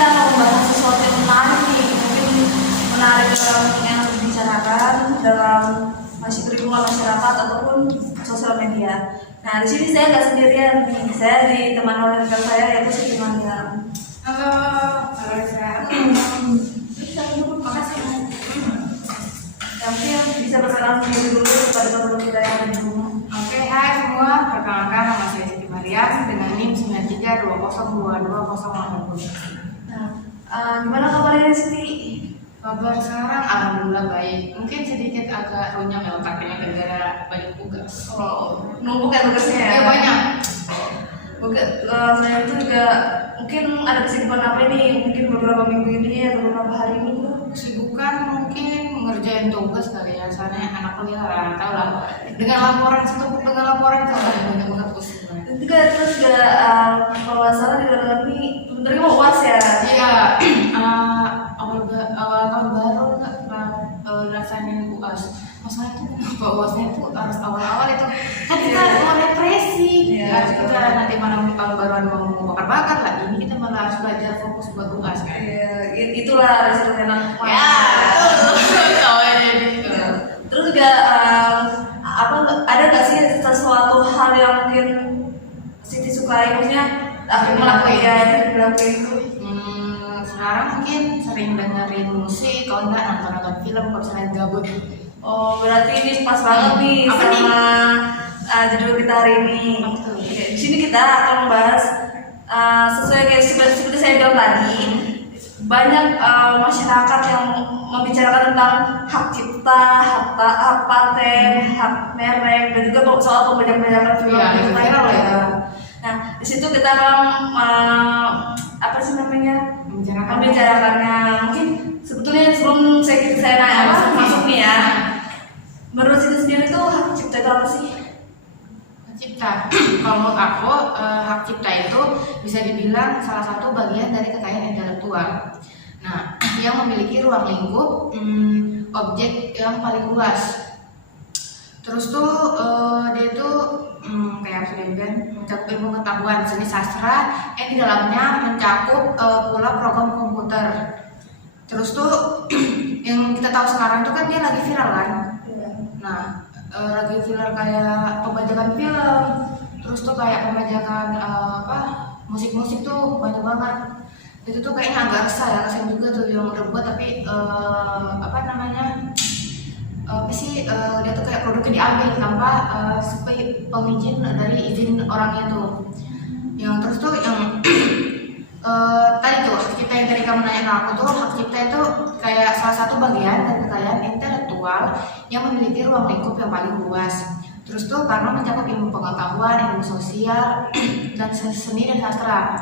kita mau membahas sesuatu yang menarik nih, mungkin menarik dalam yang dibicarakan dalam masih lingkungan masyarakat ataupun sosial media. Nah, di sini saya nggak sendirian nih, saya ditemani oleh rekan saya yaitu Siti Mariam. Halo, saya. Makasih. Tapi yang bisa berkenalan diri dulu kepada teman-teman kita yang ada di rumah. Oke, hai semua. Perkenalkan nama saya Siti Mariam dengan NIM 93202208. Nah, gimana kabarnya Siti? Kabar sekarang alhamdulillah baik. Mungkin sedikit agak runyam ya otaknya gara-gara banyak tugas. Oh, numpuk ya tugasnya ya? Ya banyak. Mungkin saya itu juga mungkin ada kesibukan apa nih? Mungkin beberapa minggu ini atau beberapa hari ini tuh. Kesibukan mungkin ngerjain tugas kali ya, soalnya anak kuliah lah, tau lah. Dengan laporan itu banyak banget pusing. Dan juga terus juga kalau nggak salah di dalam ini bentar lagi mau UAS ya? Iya, awal tahun baru nggak rasanya UAS. Masalah itu kenapa UASnya itu harus awal-awal itu kan kita mau depresi. Harus kita nanti malam tahun baruan mau bakar-bakar lah. Ini kita malah harus belajar fokus buat UAS kan. Iya, itulah resikonya anak UAS. Ya, Terus juga ada nggak sih sesuatu hal yang mungkin Siti sukai, maksudnya melakukan itu? Sekarang mungkin sering dengerin musik, kalau enggak nonton film kalau misalnya gabut. Oh, berarti ini pas banget nih Apa sama judul kita hari ini. Oke, di sini kita akan membahas sesuai kayak seperti saya bilang tadi, banyak masyarakat yang membicarakan tentang hak cipta, hak paten, hak merek, dan juga soal pembajak-pembajakan film Iya, kita viral ya. Nah, di situ kita akan membicarakannya. Mungkin sebetulnya sebelum saya nanya masuk nih ya, menurut Siti sendiri tuh hak cipta itu apa sih? Hak cipta, kalau menurut aku hak cipta itu bisa dibilang salah satu bagian dari kekayaan intelektual. Nah, yang memiliki ruang lingkup objek yang paling luas. Terus tuh dia tuh kayak sudah kan mencakup ilmu pengetahuan seni sastra yang di dalamnya mencakup pula program komputer. Terus tuh yang kita tahu sekarang tuh kan dia lagi viral kan. Nah, lagi viral kayak pembajakan film. Terus tuh kayak pembajakan musik-musik tuh banyak banget. Itu tuh kayaknya agak resah ya, kasian juga tuh yang udah buat tapi dia tuh kayak produknya diambil tanpa pengizin dari izin orangnya tuh. Yang terus tuh yang tadi tuh hak cipta yang tadi kamu nanya ke aku tuh, hak cipta itu kayak salah satu bagian dari kekayaan intelektual yang memiliki ruang lingkup yang paling luas. Terus tuh karena mencakup ilmu pengetahuan, ilmu sosial, dan seni dan sastra.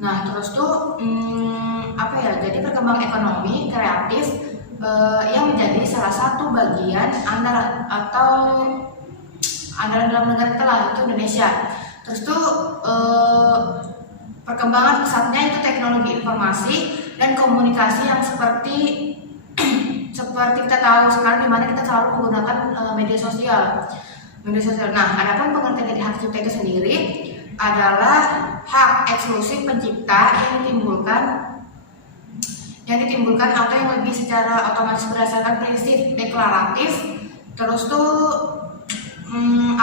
Nah terus tuh jadi perkembangan ekonomi kreatif yang menjadi salah satu bagian andalan dalam negara kita lah, itu Indonesia. Terus tuh perkembangan pesatnya itu teknologi informasi dan komunikasi yang seperti kita tahu sekarang, dimana kita selalu menggunakan media sosial. Nah, adapun pengertian dari hak cipta itu sendiri adalah hak eksklusif pencipta yang ditimbulkan atau yang lebih secara otomatis berdasarkan prinsip deklaratif. Terus tuh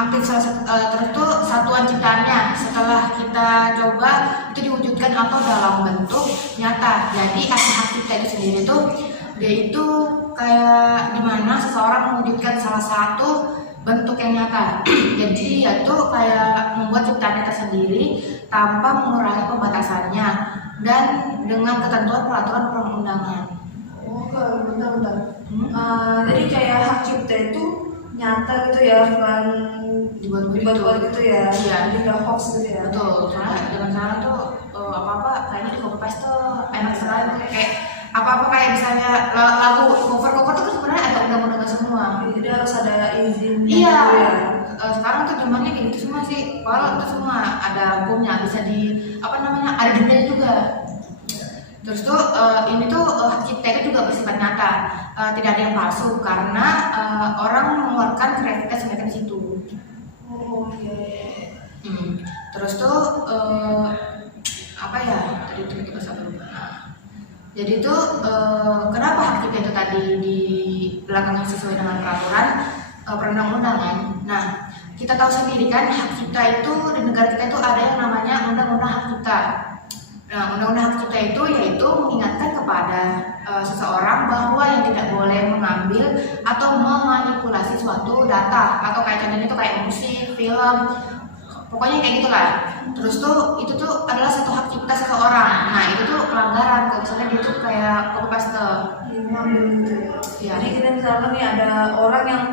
terus tuh satuan ciptaannya setelah kita coba itu diwujudkan atau dalam bentuk nyata. Jadi hak cipta itu sendiri tuh dia itu kayak dimana seseorang mewujudkan salah satu bentuk yang nyata. Jadi ya tuh kayak membuat ciptaannya tersendiri tanpa mengurangi pembatasannya dan dengan ketentuan peraturan perundang-undangan. Oh, bentar. Jadi kayak hak cipta itu nyata gitu ya, bukan dibuat-buat gitu ya. Iya. Jadi nggak hoax gitu ya. Betul. Soalnya zaman sekarang tuh apa-apa kayaknya di copy paste tuh enak sekali. Kayak apa-apa kayak misalnya lagu cover tuh sebenarnya ada undang-undangnya semua. Jadi harus ada izin. Iya. Gitu ya. Sekarang tuh zamannya kayak gitu semua sih. Kalau itu semua ada hukumnya, bisa ada dendanya juga. Terus tuh ini tuh hak cipta itu juga bersifat nyata, tidak ada yang palsu karena orang mengeluarkan kreativitas yang ada di situ. Oh iya. Terus tuh tadi itu kita lupa. Jadi itu kenapa hak cipta itu tadi dibelakangnya sesuai dengan peraturan perundang-undangan. Nah, kita tahu sendiri kan hak cipta itu di negara kita itu ada yang namanya Undang-Undang Hak Cipta. Nah, Undang-Undang Hak Cipta itu yaitu mengingatkan kepada seseorang bahwa yang tidak boleh mengambil atau memanipulasi suatu data atau kayak contohnya itu kayak musik, film, pokoknya kayak gitulah. Terus tuh itu tuh adalah satu hak cipta seseorang. Nah, itu tuh pelanggaran kalau misalnya dia tuh kayak copy paste. Ngambil gitu ya. Iya. Jadi kita misalkan nih ada orang yang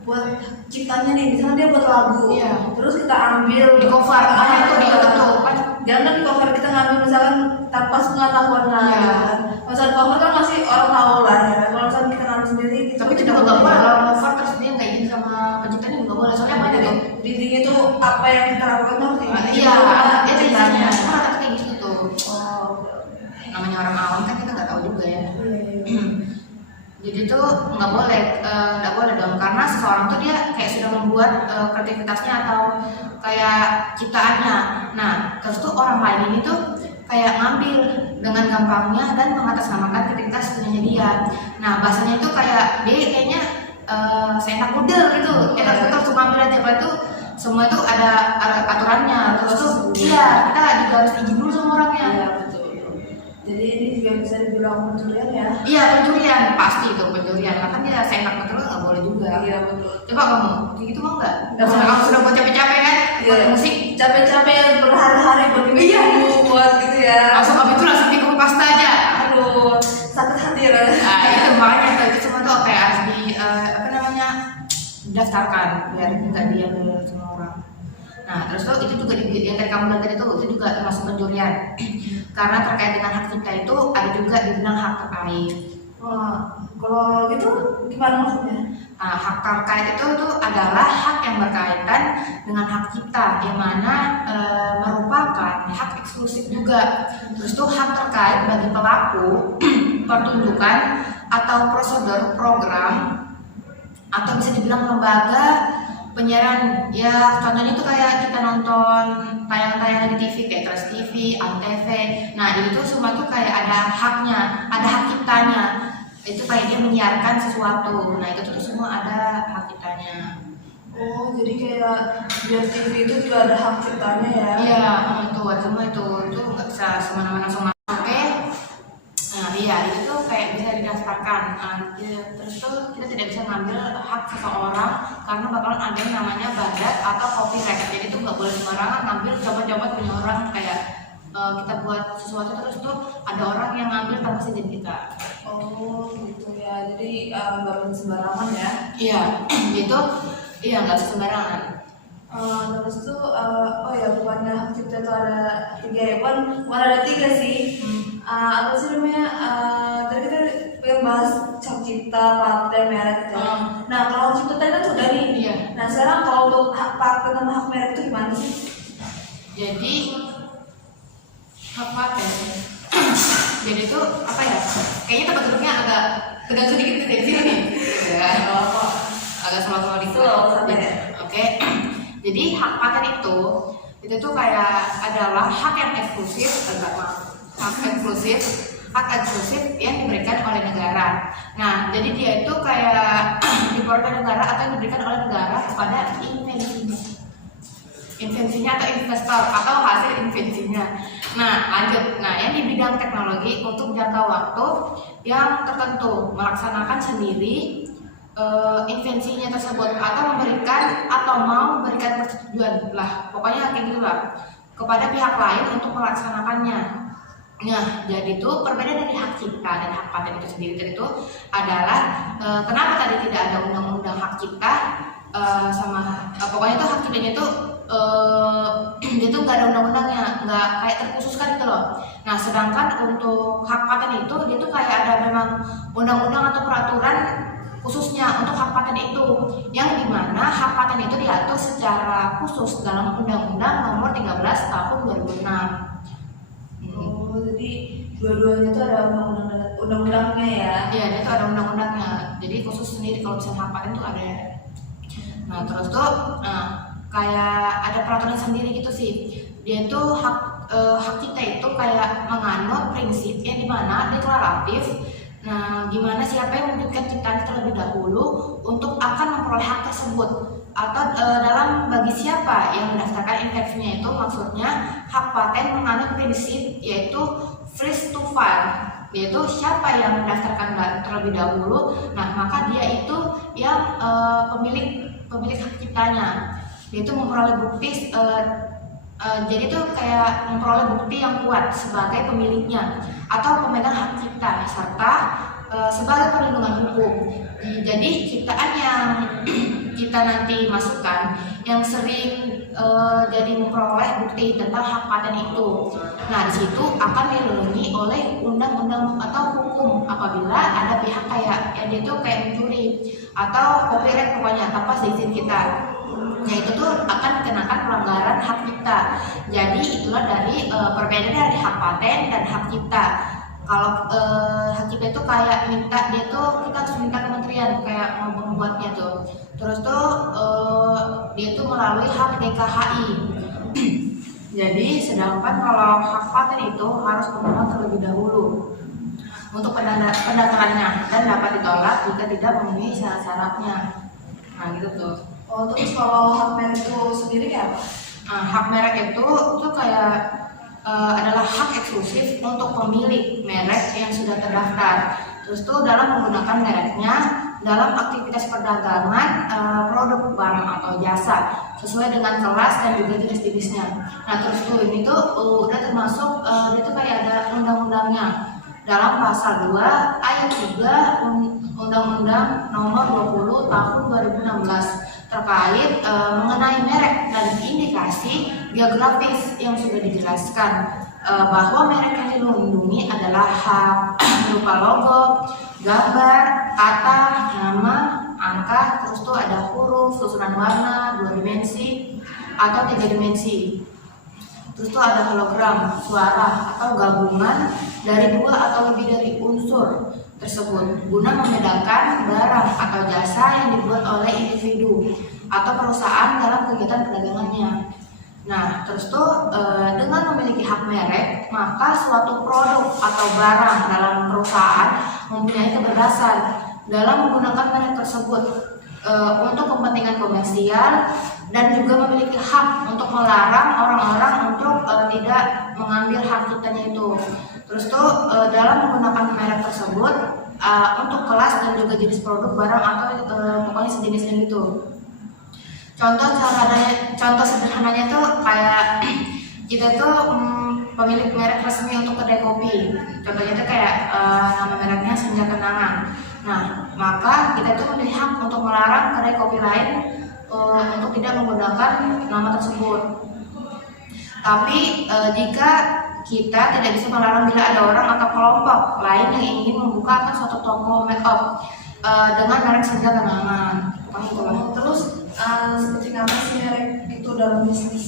buat ciptanya nih, misalnya dia buat lagu, Iya. terus kita ambil Di cover banyak tuh di YouTube tuh kan. jangan di cover kita ngambil misalkan tanpa pengetahuan lah. Iya. Gitu kan. Kalau misalkan cover kan masih orang tahu lah ya. Kalau misalkan kita ngambil sendiri, Tapi itu juga nggak boleh kalau cover terus dia nggak izin sama penciptanya juga nggak boleh. Soalnya apa Jadi tuh? intinya tuh apa yang kita lakukan tuh harus diikuti Iya, dulu sama dia ciptanya. ceritanya. Nah, kata kayak gitu tuh. Oh, Namanya orang awam kan kita nggak tahu juga ya. iya. Jadi tuh nggak boleh dong, karena seseorang tuh dia kayak sudah membuat kreativitasnya atau kayak ciptaannya. Nah, terus tuh orang lain ini tuh kayak ngambil dengan gampangnya dan mengatasnamakan kreativitas punyanya dia. Nah, bahasanya itu kayak dia kayaknya seenak kudel gitu. Kita tuh cuma ambil aja, itu semua itu ada aturannya. Terus tuh iya, kita juga harus izin dulu sama orangnya. Iya, betul. Jadi ini juga bisa dibilang pencurian ya. Iya, pencurian pasti itu pencurian. Karena kan dia seenak betul nggak boleh juga. Iya, betul. Coba kamu, kayak gitu mau nggak? Nggak mau. Kamu sudah buat capek-capek kan? Iya. Buat musik, Capek-capek berhari-hari berminggu buat gitu ya. langsung habis itu langsung bikin pasta aja. Aduh, sakit hati ya. Nah, itu makanya itu semua tuh kayak harus di apa namanya daftarkan biar nggak diambil semua orang. Nah, terus tuh itu juga yang tadi kamu bilang tadi tuh itu juga termasuk pencurian. Karena terkait dengan hak cipta itu ada juga dibilang hak terkait. Wah, kalau gitu gimana maksudnya? Nah, hak terkait itu tuh adalah hak yang berkaitan dengan hak cipta, yang mana merupakan hak eksklusif juga. Terus tuh hak terkait bagi pelaku pertunjukan atau prosedur program atau bisa dibilang lembaga penyiaran. Ya contohnya itu kayak kita nonton tayangan-tayangan di TV kayak Trans TV, Antv. Nah itu tuh semua tuh kayak ada haknya, ada hak ciptanya. Itu kayak dia menyiarkan sesuatu. Nah itu tuh semua ada hak ciptanya. Oh, jadi kayak biar TV itu juga ada hak ciptanya ya? Iya, itu ada semua itu nggak bisa semena-mena langsung masuk. Oke. Nah iya itu tuh kayak bisa didaftarkan. Ya, terus tuh kita tidak bisa ngambil hak seseorang karena bakalan ada yang namanya badat atau copyright. Jadi tuh nggak boleh sembarangan ngambil coba-coba punya orang kayak kita buat sesuatu terus tuh ada orang yang ngambil tanpa izin kita. Oh, gitu ya. Jadi nggak boleh sembarangan ya? Iya, itu iya nggak bisa sembarangan. Terus tuh, oh ya bukannya hak cipta itu ada 3 ya? Bukan ada 3 sih. Apa sih namanya? Tadi kita pengen bahas hak cipta, paten, merek gitu ya. Nah kalau hak cipta tadi kan sudah nih. Iya. Nah sekarang kalau untuk hak paten sama hak merek itu gimana sih? Jadi hak paten. Jadi itu apa ya? Kayaknya tempat duduknya agak tegang sedikit dari sini nih. Ya, Apa? agak slow-slow dikit. Slow, santai ya. Oke. Jadi hak paten itu tuh kayak adalah hak yang eksklusif, hak eksklusif yang diberikan oleh negara. Nah, jadi dia itu kayak diperoleh negara atau diberikan oleh negara kepada invensinya atau investor atau hasil invensinya. Nah, lanjut. Nah, yang di bidang teknologi untuk jangka waktu yang tertentu melaksanakan sendiri invensinya tersebut atau memberikan atau mau memberikan persetujuan lah, pokoknya kayak gitulah kepada pihak lain untuk melaksanakannya. Nah, jadi itu perbedaan dari hak cipta dan hak paten itu sendiri itu adalah kenapa tadi tidak ada undang-undang hak cipta sama pokoknya itu hak ciptanya itu dia tuh nggak ada undang-undangnya, nggak kayak terkhususkan gitu loh. Nah, sedangkan untuk hak paten itu dia tuh kayak ada memang undang-undang atau peraturan khususnya untuk hak paten itu, yang dimana hak paten itu diatur secara khusus dalam Undang-Undang Nomor 13 Tahun 2006. Oh, jadi dua-duanya itu ada undang-undangnya ya? Iya, dia tuh ada undang-undangnya. Jadi khusus sendiri kalau misalnya hak paten tuh ada. Nah terus tuh, kayak ada peraturan sendiri gitu sih. Dia itu hak cipta itu kayak menganut prinsip yang dimana deklaratif. Nah, gimana siapa yang memberikan ciptaan terlebih dahulu untuk akan memperoleh hak tersebut, atau dalam bagi siapa yang mendaftarkan invensinya itu maksudnya hak paten menganut prinsip yaitu first to file, yaitu siapa yang mendaftarkan terlebih dahulu, nah maka dia itu yang pemilik hak ciptanya. Dia itu memperoleh bukti, jadi itu kayak memperoleh bukti yang kuat sebagai pemiliknya atau pemegang hak cipta serta sebagai perlindungan hukum. Jadi ciptaan yang kita nanti masukkan yang sering jadi memperoleh bukti tentang hak paten itu. Nah, di situ akan dilindungi oleh undang-undang atau hukum apabila ada pihak kayak yang dia tuh kayak mencuri atau copyright pokoknya tanpa seizin kita. Nah, itu tuh akan dikenakan pelanggaran hak cipta. Jadi itulah dari perbedaan dari hak paten dan hak cipta. Kalau hak cipta itu kayak minta dia tuh kita harus minta kementerian kayak mau membuatnya tuh. Terus tuh dia tuh melalui hak DKHI. Jadi sedangkan kalau hak paten itu harus pemohon terlebih dahulu untuk pendaftarannya dan dapat ditolak jika tidak memenuhi syarat-syaratnya. Nah, gitu tuh. Oh, terus kalau hak merek itu sendiri kayak apa? Nah, hak merek itu tuh kayak adalah hak eksklusif untuk pemilik merek yang sudah terdaftar. Terus tuh dalam menggunakan mereknya dalam aktivitas perdagangan produk barang atau jasa sesuai dengan kelas dan juga jenis-jenisnya. Nah, terus tuh ini tuh udah termasuk dia tuh kayak ada undang-undangnya dalam pasal 2 ayat 3 Undang-Undang Nomor 20 Tahun 2016 terkait mengenai merek dan indikasi geografis yang sudah dijelaskan bahwa merek yang dilindungi adalah hak berupa logo, gambar, kata, nama, angka, terus tuh ada huruf, susunan warna, 2 dimensi atau 3 dimensi. Terus tuh ada hologram, suara atau gabungan dari 2 atau lebih dari unsur tersebut guna membedakan barang atau jasa yang dibuat oleh individu atau perusahaan dalam kegiatan perdagangannya. Nah, terus tuh dengan memiliki hak merek, maka suatu produk atau barang dalam perusahaan mempunyai kebebasan dalam menggunakan merek tersebut untuk kepentingan komersial dan juga memiliki hak untuk melarang orang-orang untuk tidak mengambil hak ciptanya itu. Terus tuh dalam menggunakan merek tersebut untuk kelas dan juga jenis produk barang atau pokoknya sejenisnya gitu. Contoh sederhananya tuh kayak kita tuh pemilik merek resmi untuk kedai kopi. Contohnya tuh kayak nama mereknya Senja Kenangan. Nah, maka kita tuh memiliki hak untuk melarang kedai kopi lain untuk tidak menggunakan nama tersebut. Tapi jika kita tidak bisa melarang bila ada orang atau kelompok lain yang ingin membuka atau suatu toko make up dengan merek Senja Kenangan. Terus seperti apa sih merek itu dalam bisnis?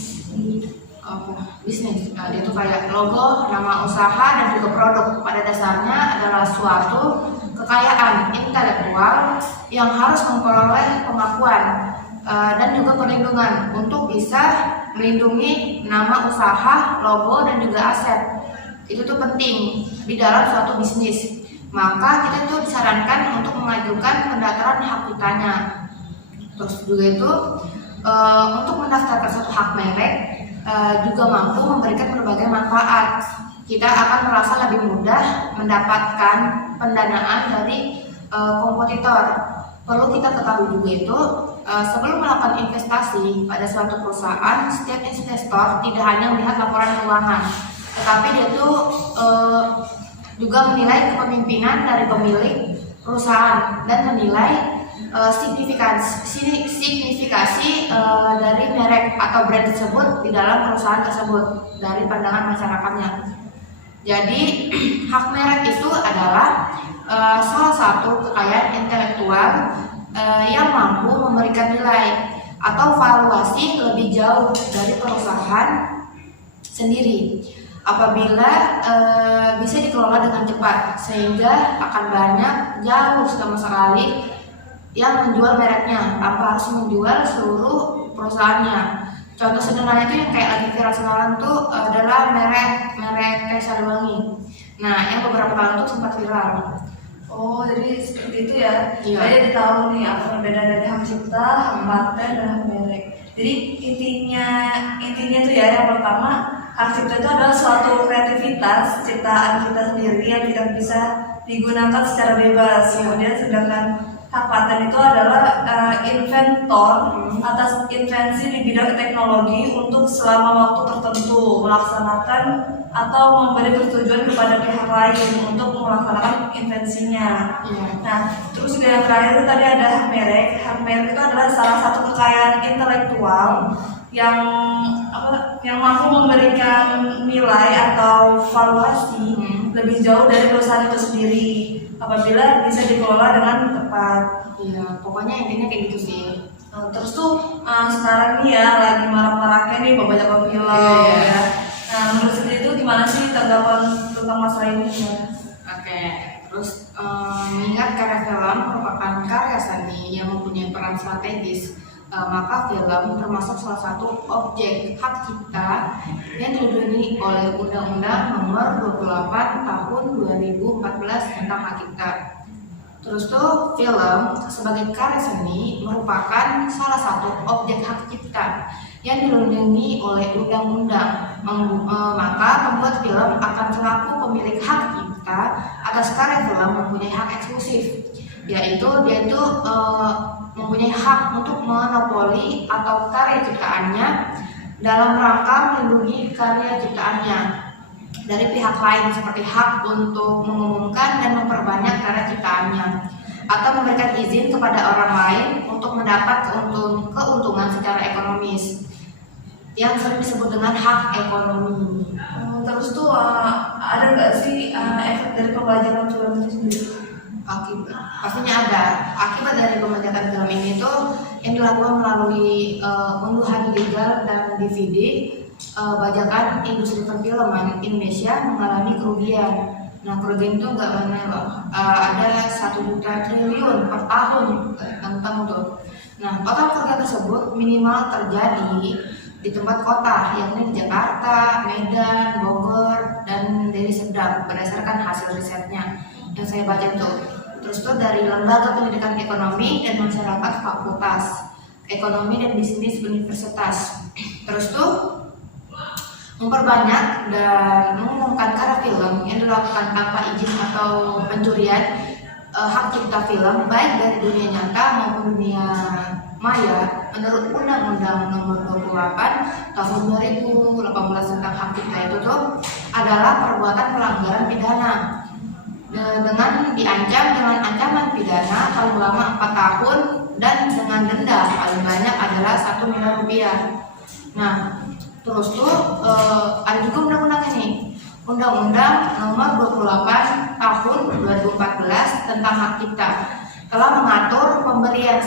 Bisnis, dia itu kayak logo, nama usaha dan juga produk. Pada dasarnya adalah suatu kekayaan intelektual yang harus memperoleh pengakuan dan juga perlindungan untuk bisa melindungi nama usaha, logo dan juga aset. Itu tuh penting di dalam suatu bisnis. Maka kita tuh disarankan untuk mengajukan pendaftaran hak ciptanya. Terus juga itu untuk mendaftarkan suatu hak merek juga mampu memberikan berbagai manfaat. Kita akan merasa lebih mudah mendapatkan pendanaan dari kompetitor. Perlu kita ketahui juga itu sebelum melakukan investasi pada suatu perusahaan, setiap investor tidak hanya melihat laporan keuangan, tetapi dia tuh juga menilai kepemimpinan dari pemilik perusahaan dan menilai signifikasi dari merek atau brand tersebut di dalam perusahaan tersebut dari pandangan masyarakatnya. Jadi hak merek itu adalah salah satu kekayaan intelektual yang mampu memberikan nilai atau valuasi lebih jauh dari perusahaan sendiri apabila bisa dikelola dengan cepat, sehingga akan banyak jauh sama sekali yang menjual mereknya tanpa harus menjual seluruh perusahaannya. Contoh sederhananya itu yang kayak lagi viral sekarang tuh adalah merek teh Sariwangi. Nah, yang beberapa tahun tuh sempat viral. Oh, jadi seperti itu ya. Iya. Saya tahu nih apa perbedaan dari hak cipta, hak paten, dan hak merek. Jadi intinya tuh ya, yang pertama, hak cipta itu adalah suatu kreativitas ciptaan kita sendiri yang tidak bisa digunakan secara bebas. Kemudian sedangkan hak paten itu adalah inventor atas invensi di bidang teknologi untuk selama waktu tertentu melaksanakan atau memberi persetujuan kepada pihak lain untuk melaksanakan invensinya. Iya. Nah, terus juga yang terakhir itu tadi ada hak merek. Hak merek itu adalah salah satu kekayaan intelektual yang mampu memberikan nilai atau valuasi lebih jauh dari perusahaan itu sendiri apabila bisa dikelola dengan tepat. Iya, pokoknya intinya kayak gitu sih. Terus tuh sekarang nih ya lagi marak-maraknya nih pembajakan film ya. Nah, menurut sendiri itu gimana sih tanggapan tentang masalah ini ya? Oke, terus mengingat karya film merupakan karya seni yang mempunyai peran strategis, maka film termasuk salah satu objek hak cipta yang dilindungi oleh Undang-Undang Nomor 28 Tahun 2014 tentang hak cipta. Terus tuh film sebagai karya seni merupakan salah satu objek hak cipta yang dilindungi oleh undang-undang. Maka pembuat film akan selaku pemilik hak cipta atas karya film mempunyai hak eksklusif, yaitu dia itu mempunyai hak untuk monopoli atau karya ciptaannya dalam rangka melindungi karya ciptaannya dari pihak lain, seperti hak untuk mengumumkan dan memperbanyak karya ciptaannya atau memberikan izin kepada orang lain untuk mendapat keuntungan secara ekonomis yang sering disebut dengan hak ekonomi. Terus tuh ada nggak sih efek dari pembajakan film itu sendiri? Pastinya ada. Akibat dari pembajakan film ini tuh yang dilakukan melalui unduhan ilegal dan DVD, bajakan industri perfilman Indonesia mengalami kerugian. Nah, kerugian itu nggak main loh. Ada 1 juta triliun per tahun tentang itu. Nah, total kerugian tersebut minimal terjadi di tempat kota, yakni di Jakarta, Medan, Bogor, dan Deli Serdang berdasarkan hasil risetnya yang saya baca tuh. Terus tuh dari Lembaga Pendidikan Ekonomi dan Masyarakat Fakultas Ekonomi dan Bisnis Universitas. Terus tuh memperbanyak dan mengumumkan karya film yang dilakukan tanpa izin atau pencurian hak cipta film baik dari dunia nyata maupun dunia maya menurut Undang-Undang Nomor 28 Tahun 2018 tentang hak cipta itu tuh adalah perbuatan pelanggaran pidana dengan diancam dengan ancaman pidana paling lama 4 tahun dan dengan denda paling banyak adalah 1 miliar rupiah. Nah, terus tuh ada juga undang-undang ini, Undang-Undang Nomor 28 Tahun 2014 tentang hak cipta telah mengatur pemberian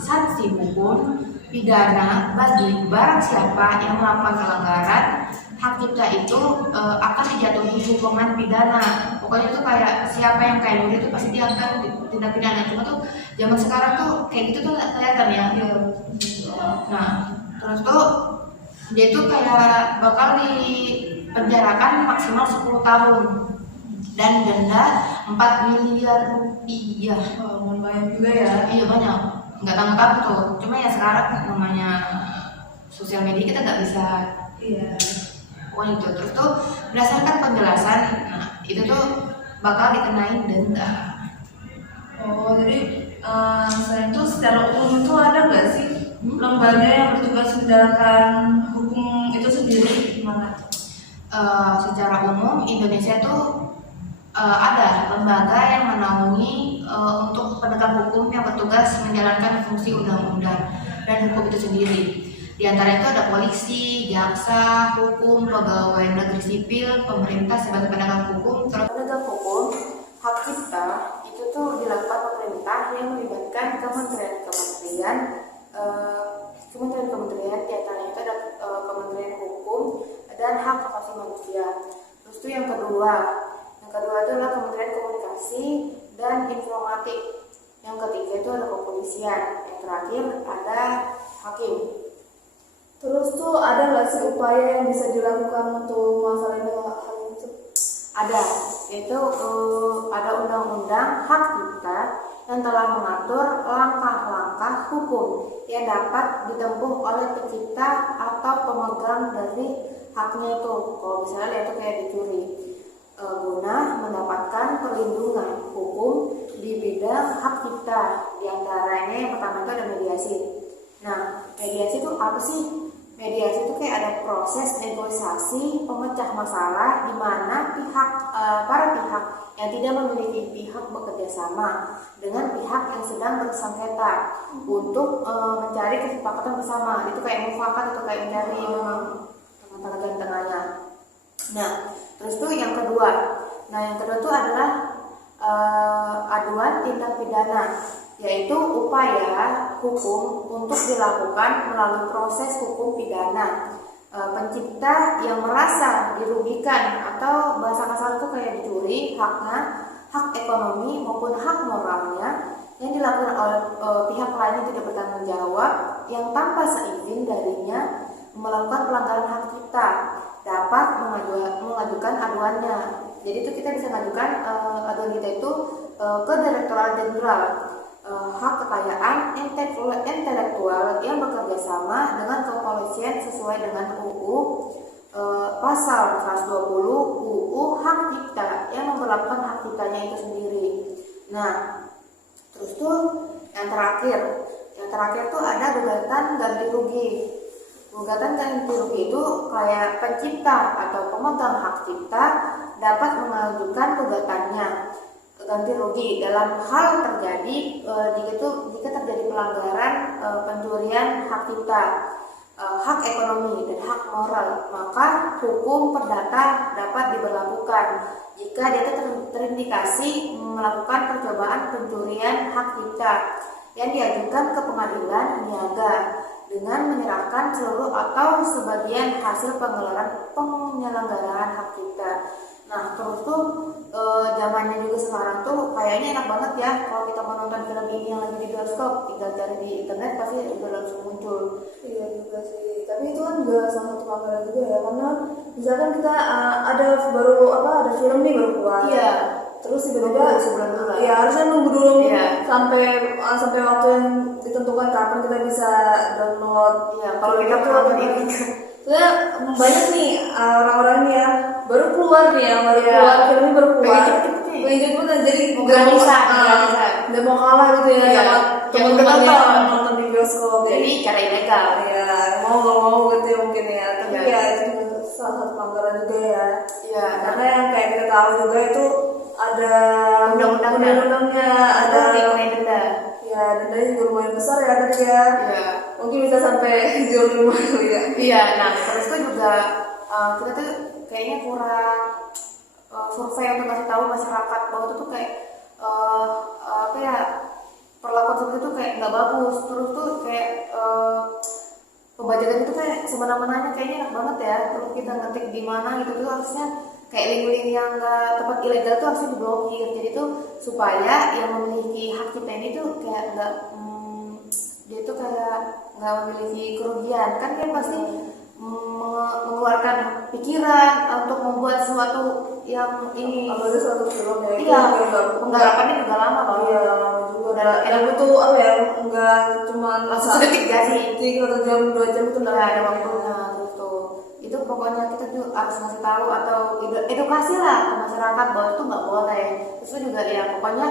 sanksi hukum pidana bagi barang siapa yang melakukan pelanggaran hak cipta itu akan dijatuhi hukuman pidana. Pokoknya itu kayak siapa yang kayak dulu itu pasti dia akan tindak pidana. Cuma tuh zaman sekarang tuh kayak gitu tuh nggak kelihatan ya. Nah, terus tuh dia tuh kayak bakal dipenjarakan maksimal 10 tahun dan denda 4 miliar rupiah. Lumayan juga ya. Iya banyak, nggak tanggung tuh. Cuma ya sekarang namanya sosial media kita nggak bisa. Iya. Pokoknya itu. Terus tuh berdasarkan penjelasan, nah itu tuh bakal dikenain denda. Oh, jadi selain itu secara umum itu ada nggak sih lembaga yang bertugas menjalankan hukum itu sendiri gimana? Secara umum Indonesia tuh ada lembaga yang menaungi untuk penegak hukum yang bertugas menjalankan fungsi undang-undang dan hukum itu sendiri. Di antara itu ada polisi, jaksa, hukum, pegawai negeri sipil, pemerintah sebagai penegak hukum. Terus penegak hukum hak cipta itu tuh dilakukan pemerintah yang melibatkan kementerian-kementerian. Di antaranya itu ada Kementerian Hukum dan Hak Asasi Manusia. Terus itu yang kedua itu adalah Kementerian Komunikasi dan Informatik. Yang ketiga itu ada kepolisian. Yang terakhir ada hakim. Terus tuh ada nggak sih upaya yang bisa dilakukan untuk masalah ini hal itu? Ada, yaitu ada undang-undang hak cipta yang telah mengatur langkah-langkah hukum yang dapat ditempuh oleh pencipta atau pemegang dari haknya itu. Kalau misalnya itu kayak dicuri, guna mendapatkan perlindungan hukum di bidang hak cipta. Di antaranya yang pertama itu ada mediasi. Nah, mediasi itu apa sih? Mediasi itu kayak ada proses negosiasi pemecah masalah di mana para pihak yang tidak memiliki pihak bekerja sama dengan pihak yang sedang bersengketa untuk mencari kesepakatan bersama. Itu kayak mufakat atau kayak mencari tengah tengahnya. Nah, terus tuh yang kedua. Nah, yang kedua tuh adalah aduan tindak pidana, yaitu upaya hukum untuk dilakukan melalui proses hukum pidana. Pencipta yang merasa dirugikan atau bahasa kasar itu kayak dicuri haknya, hak ekonomi maupun hak moralnya yang dilakukan oleh pihak lain yang tidak bertanggung jawab yang tanpa seizin darinya melakukan pelanggaran hak cipta dapat mengajukan aduannya. Jadi itu kita bisa mengajukan aduan kita itu ke Direktorat Jenderal Hak Kekayaan Intelektual yang bekerja sama dengan kepolisian sesuai dengan UU pasal 120 UU Hak Cipta yang memperlakukan hak ciptanya itu sendiri. Nah, terus tuh yang terakhir tuh ada gugatan ganti rugi. Gugatan ganti rugi itu kayak pencipta atau pemegang hak cipta dapat mengajukan gugatannya ganti rugi dalam hal terjadi jika terjadi pelanggaran pencurian hak cipta, hak ekonomi dan hak moral, maka hukum perdata dapat diberlakukan jika dia terindikasi melakukan percobaan pencurian hak cipta yang diajukan ke pengadilan niaga dengan menyerahkan seluruh atau sebagian hasil penyelenggaraan hak cipta. Nah, terus tuh zamannya juga sekarang tuh kayaknya enak banget ya kalau kita mau nonton film ini yang lagi di bioskop, tinggal cari di internet pasti udah langsung muncul. Iya juga sih, tapi itu kan juga salah satu faktor juga ya, karena misalkan kita ada film nih baru keluar. Iya. Terus tiba-tiba sebulan dulu lah. Ya harusnya nunggu dulu Iya. sampai waktu yang ditentukan kapan kita bisa download. Iya, kalau kita nonton ini Soalnya banyak nih orang-orang nih ya baru keluar nih yang baru Iya. keluar filmnya baru keluar. Pengen Pengen jadi gratisan. nggak mau kalah gitu ya Iya. sama Yang teman-teman udah yang nonton di bioskop. jadi cara ilegal. Ya mau nggak mau gitu ya mungkin ya. Tapi Iya. ya itu juga salah satu pelanggaran juga ya. Iya. Karena yang kayak kita tahu juga itu ada undang-undangnya, ada denda. ya dendanya juga lumayan besar ya tadi ya. Iya. Mungkin bisa sampai jual rumah dulu ya. Iya, nah terus itu juga kita tuh kayaknya kurang survei untuk kasih tahu masyarakat bahwa itu tuh kayak apa ya, perlakuan seperti itu kayak nggak bagus. Terus tuh kayak pembajakan itu kayak semena-menanya kayaknya enak banget ya. Terus kita ngetik di mana gitu tuh harusnya kayak link-link yang tempat ilegal tuh harusnya diblokir. Jadi tuh supaya yang memiliki hak cipta ini tuh kayak nggak dia tuh kayak nggak memiliki kerugian, kan dia pasti mengeluarkan pikiran untuk membuat sesuatu yang ini. Apalagi suatu film ya. Iya, penggarapannya juga lama banget. Iya, lama juga. Dan butuh apa ya? Enggak cuma sedetik gak sih? Detik atau jam 2 jam itu Nggak ada waktunya. Terus tuh itu pokoknya kita tuh harus ngasih tahu atau edukasi lah ke masyarakat bahwa itu nggak boleh. Terus juga ya pokoknya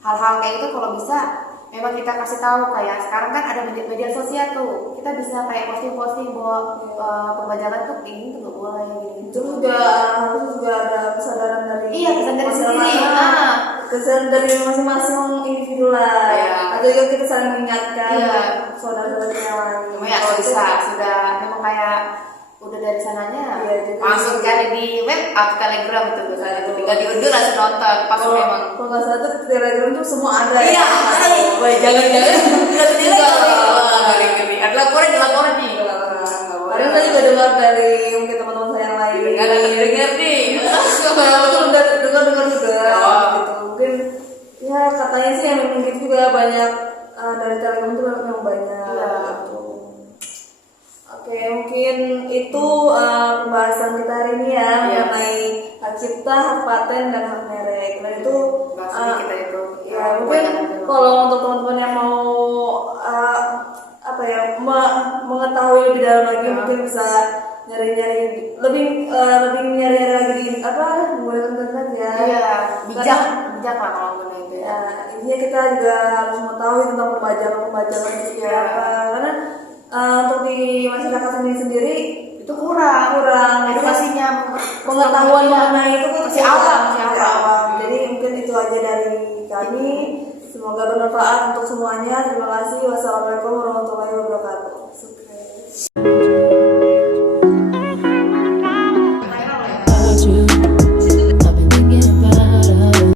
hal-hal kayak itu kalau bisa memang kita kasih tahu. Kayak sekarang kan ada media sosial tuh, kita bisa kayak posting-posting bahwa pembajakan tuh ini tuh nggak boleh gini. Itu juga harus juga ada kesadaran dari kesadaran dari sendiri. Kesadaran dari masing-masing individu lah. Iya. Atau juga kita saling mengingatkan saudara-saudara yang lain. Cuma ya bisa sudah memang kayak udah dari sananya langsung cari di web atau Telegram itu misalnya tinggal diunduh langsung nonton pas memang. Kalau nggak salah tuh Telegram tuh semua ada. Iya, ada. Jangan-jangan geli-geli. Ada laporan nih. Ada saya juga dengar dari mungkin teman-teman saya yang lain. Dengar nih. Dengar juga. Gitu. Mungkin ya katanya sih yang memang gitu juga banyak dari Telegram itu memang banyak. Iya. Gitu. Oke, mungkin itu pembahasan kita hari ini ya mengenai hak cipta, hak paten, dan hak merek. Dan itu kita itu ya mungkin kalau untuk teman-teman yang mau mengetahui lebih dalam lagi mungkin bisa nyari-nyari lebih nyari-nyari lagi di menggunakan internet ya. Iya, bijak Karena, lah kalau guna itu ya. ya, intinya kita juga harus mengetahui tentang pembajakan seperti apa. Karena untuk di masyarakat sendiri Itu kurang edukasinya, pengetahuan mengenai itu tuh masih awam. Jadi mungkin itu aja dari kami. Semoga bermanfaat untuk semuanya. Terima kasih. Wassalamualaikum warahmatullahi wabarakatuh.